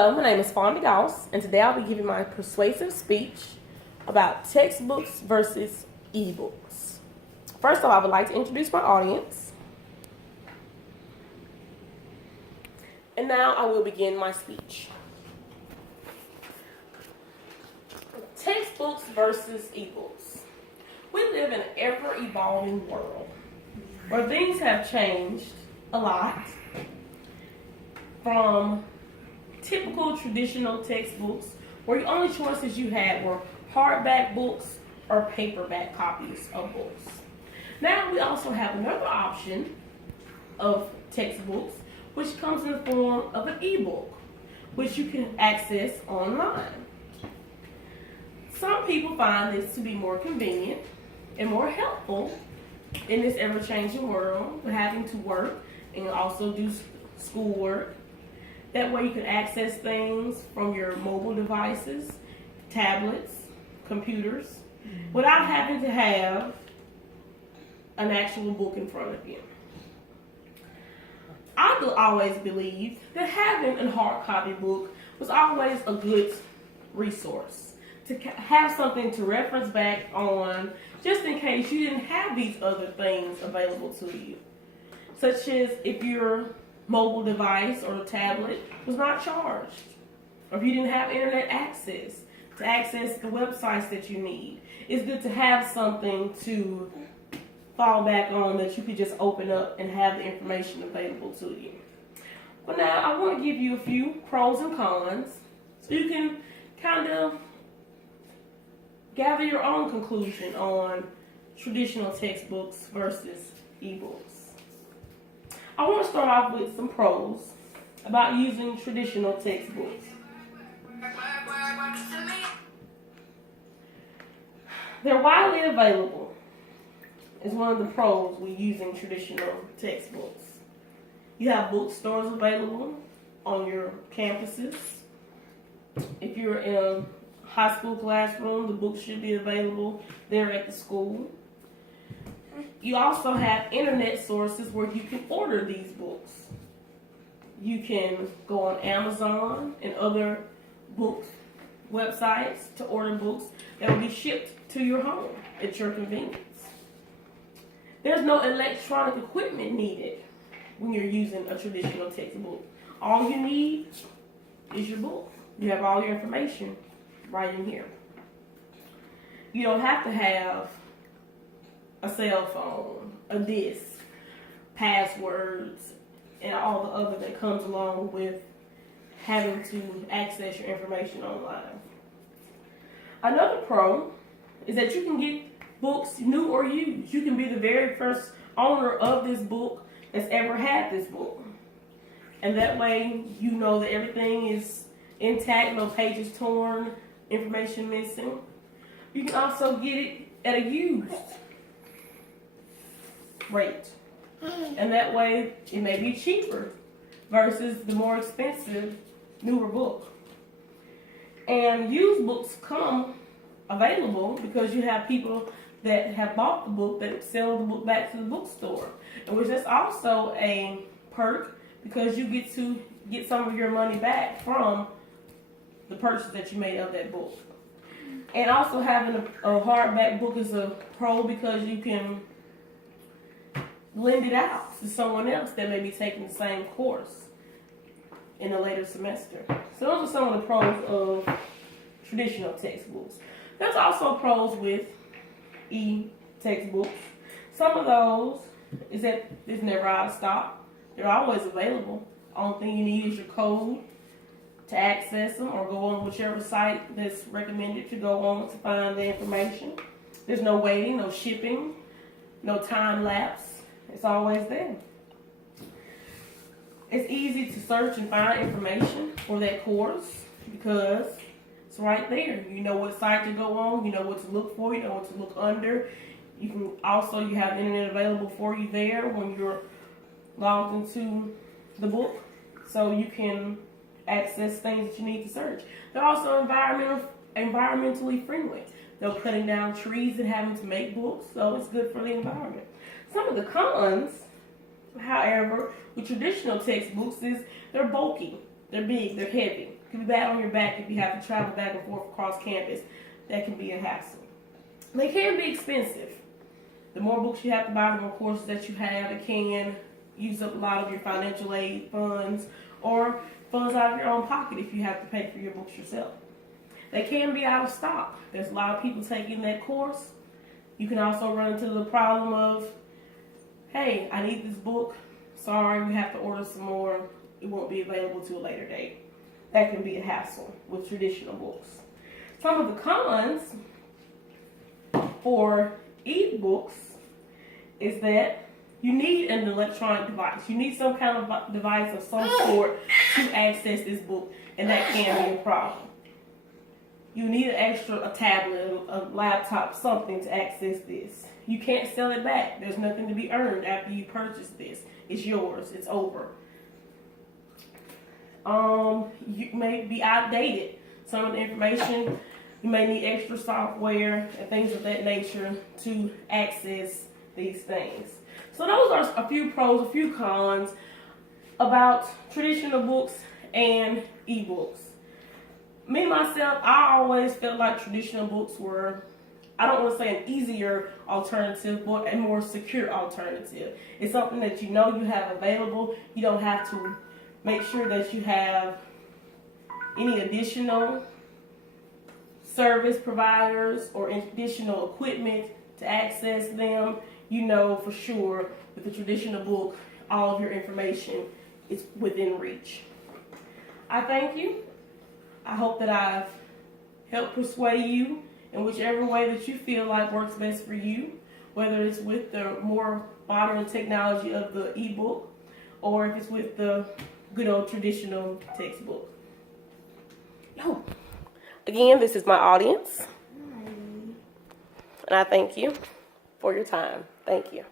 Hello, my name is Fonda Gauss, and today I'll be giving my persuasive speech about textbooks versus ebooks. First of all, I would like to introduce my audience. And now I will begin my speech. Textbooks versus ebooks. We live in an ever-evolving world where things have changed a lot from typical traditional textbooks where the only choices you had were hardback books or paperback copies of books. Now we also have another option of textbooks which comes in the form of an ebook which you can access online. Some people find this to be more convenient and more helpful in this ever-changing world with having to work and also do schoolwork. That way you can access things from your mobile devices, tablets, computers, without having to have an actual book in front of you. I always believed that having a hard copy book was always a good resource to have something to reference back on just in case you didn't have these other things available to you, such as if your mobile device or tablet was not charged, or if you didn't have internet access to access the websites that you need. It's good to have something to fall back on that you could just open up and have the information available to you. But now I want to give you a few pros and cons so you can kind of gather your own conclusion on traditional textbooks versus ebooks. I want to start off with some pros about using traditional textbooks. They're widely available is one of the pros with using traditional textbooks. You have bookstores available on your campuses. If you're in a high school classroom, the books should be available there at the school. You also have internet sources where you can order these books. You can go on Amazon and other book websites to order books that will be shipped to your home at your convenience. There's no electronic equipment needed when you're using a traditional textbook. All you need is your book. You have all your information right in here. You don't have to have a cell phone, a disk, passwords, and all the other that comes along with having to access your information online. Another pro is that you can get books new or used. You can be the very first owner of this book that's ever had this book. And that way you know that everything is intact, no pages torn, information missing. You can also get it at a used rate. And that way it may be cheaper versus the more expensive newer book. And used books come available because you have people that have bought the book that sell the book back to the bookstore. And which is also a perk because you get to get some of your money back from the purchase that you made of that book. And also having a hardback book is a pro because you can lend it out to someone else that may be taking the same course in a later semester. So those are some of the pros of traditional textbooks. There's also pros with e-textbooks. Some of those is that it's never out of stock. They're always available. Only thing you need is your code to access them or go on whichever site that's recommended to go on to find the information. There's no waiting, no shipping, no time lapse. It's always there. It's easy to search and find information for that course because it's right there. You know what site to go on, you know what to look for, you know what to look under. You can also, you have the internet available for you there when you're logged into the book, so you can access things that you need to search. They're also environmentally friendly. They're cutting down trees and having to make books, so it's good for the environment. Some of the cons, however, with traditional textbooks is they're bulky. They're big, they're heavy. You can be bad on your back if you have to travel back and forth across campus. That can be a hassle. They can be expensive. The more books you have to buy, the more courses that you have. It can use up a lot of your financial aid funds or funds out of your own pocket if you have to pay for your books yourself. They can be out of stock. There's a lot of people taking that course. You can also run into the problem of, hey, I need this book. Sorry, we have to order some more. It won't be available to a later date. That can be a hassle with traditional books. Some of the cons for e-books is that you need an electronic device. You need some kind of device of some sort to access this book, and that can be a problem. You need a tablet, a laptop, something to access this. You can't sell it back. There's nothing to be earned after you purchase this. It's yours. It's over. You may be outdated. Some of the information, you may need extra software and things of that nature to access these things. So those are a few pros, a few cons about traditional books and ebooks. Me, myself, I always felt like traditional books were, I don't want to say an easier alternative, but a more secure alternative. It's something that you know you have available. You don't have to make sure that you have any additional service providers or additional equipment to access them. You know for sure with a traditional book, all of your information is within reach. I thank you. I hope that I've helped persuade you in whichever way that you feel like works best for you, whether it's with the more modern technology of the ebook or if it's with the good old traditional textbook. Again, this is my audience. And I thank you for your time. Thank you.